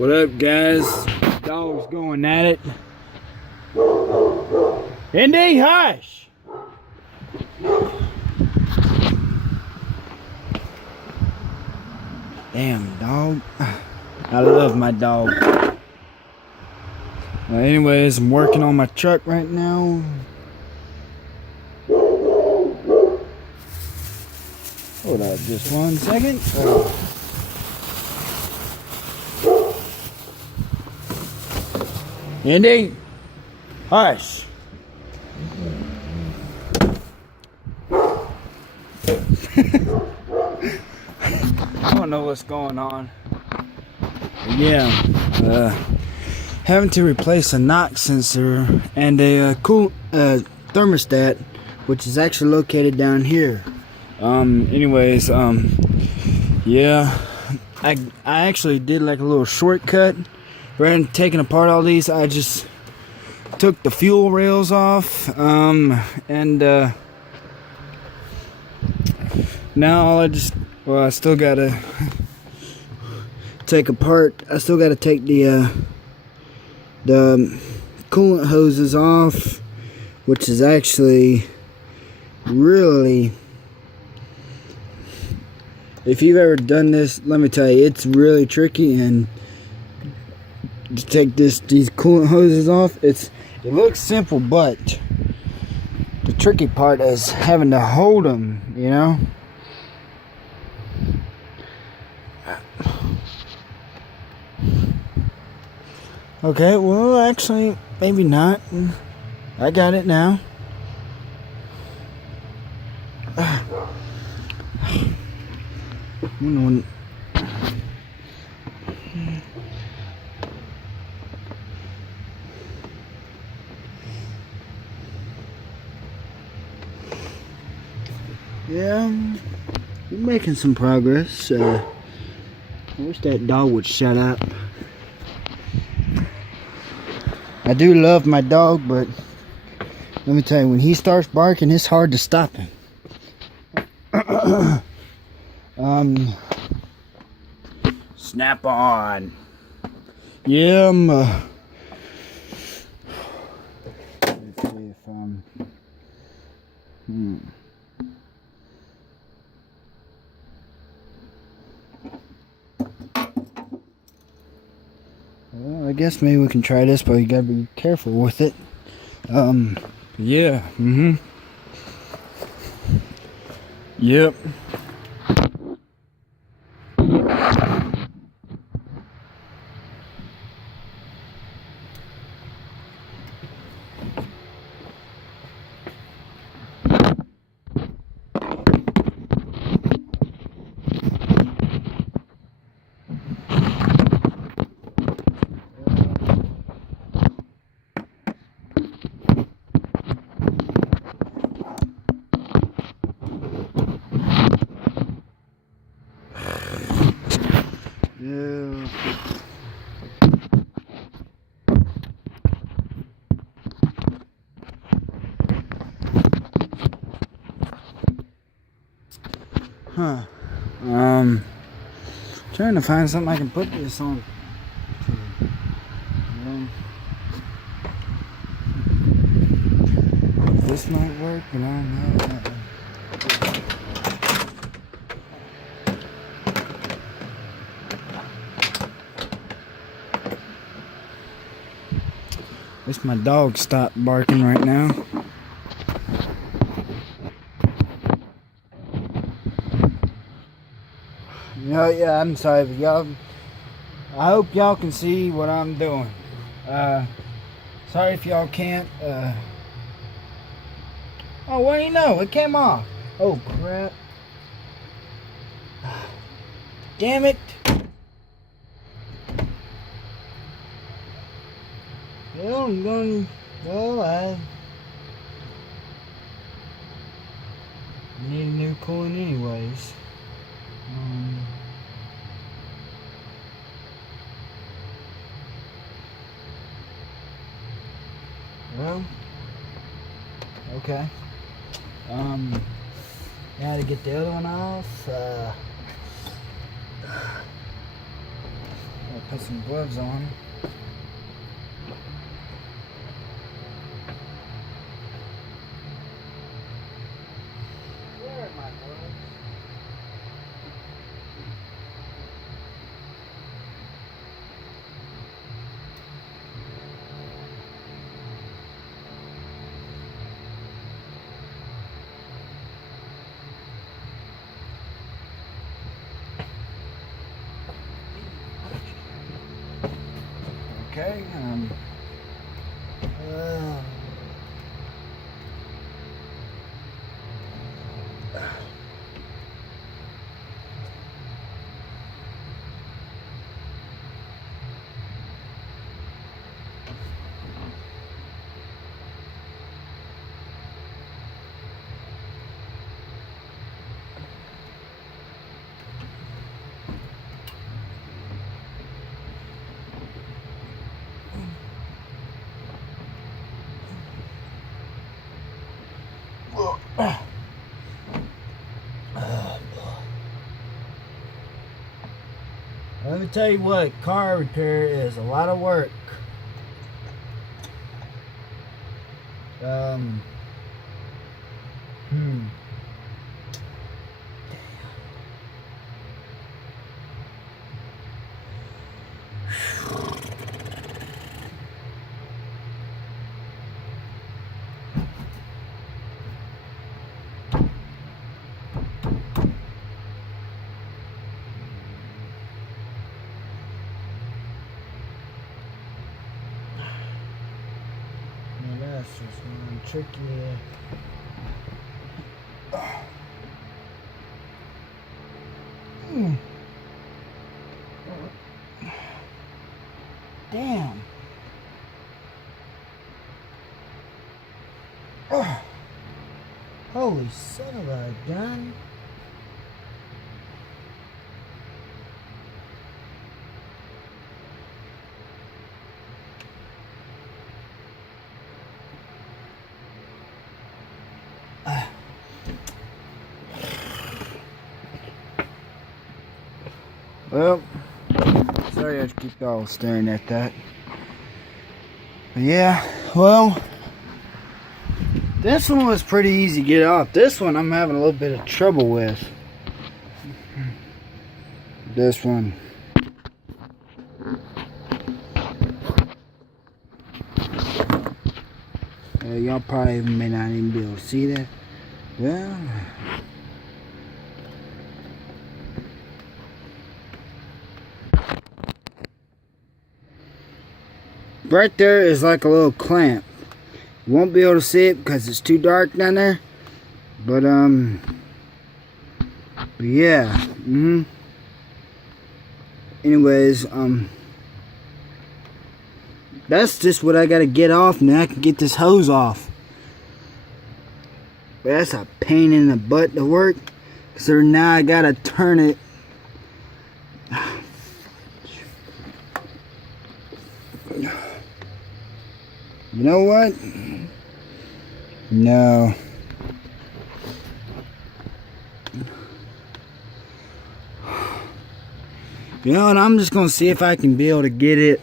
What up, guys? Dog's going at it. Indy, hush! Damn, dog. I love my dog. Well, anyways, I'm working on my truck right now. Hold up just 1 second. Indy, hush. I don't know what's going on. But yeah, having to replace a knock sensor and a cool thermostat, which is actually located down here. Yeah, I actually did like a little shortcut. Rather than taking apart all these, I just took the fuel rails off, and now I still gotta take apart. I still gotta take the coolant hoses off, which is actually really, if you've ever done this, let me tell you, it's really tricky. And to take these coolant hoses off, it looks simple, but the tricky part is having to hold them, you know. Okay, well, actually, maybe not. I got it now. Yeah, we're making some progress. I wish that dog would shut up. I do love my dog, but let me tell you, when he starts barking, it's hard to stop him. Snap on. Yeah, let's see if Well, I guess maybe we can try this, but you gotta be careful with it. Yeah, Yep. Yeah. Huh. Trying to find something I can put this on. This might work, but I don't know. Guess my dog stopped barking right now. Yeah, I'm sorry, but y'all, I hope y'all can see what I'm doing. Sorry if y'all can't. Oh, wait, no, it came off. Oh, crap. Damn it. Well, I need a new coolant anyways. Well, okay. Now to get the other one off, I'll Put some gloves on. Where are my gloves? Okay, let me tell you what, car repair is a lot of work. That's just one tricky. Damn. Oh. Holy son of a gun. Well, sorry I had to keep y'all staring at that. But yeah, well, this one was pretty easy to get off. This one I'm having a little bit of trouble with. This one. Y'all probably may not even be able to see that. Well, right there is like a little clamp. You won't be able to see it because it's too dark down there. But yeah. Anyways, that's just what I gotta get off, and then I can get this hose off. But that's a pain in the butt to work. So now I gotta turn it. You know what? No. You know what? I'm just gonna see if I can be able to get it.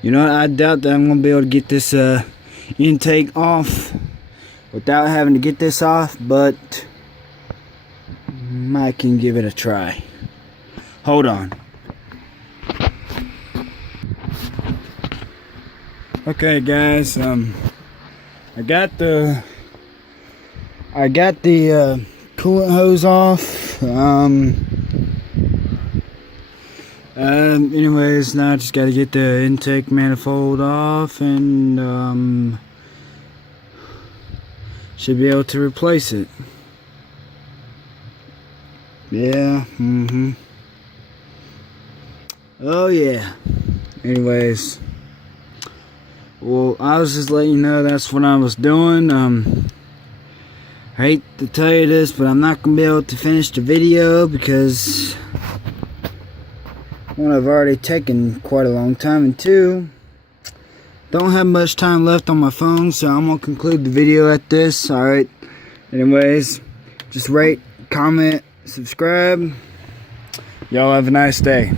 You know, I doubt that I'm gonna be able to get this intake off without having to get this off, but I can give it a try. Hold on. Okay, guys. I got the coolant hose off. Anyways, now I just got to get the intake manifold off, and should be able to replace it. Yeah. Oh yeah. Anyways. Well, I was just letting you know that's what I was doing. I hate to tell you this, but I'm not going to be able to finish the video because, one, I've already taken quite a long time, and two, don't have much time left on my phone, so I'm going to conclude the video at this. Alright, anyways, just rate, comment, subscribe. Y'all have a nice day.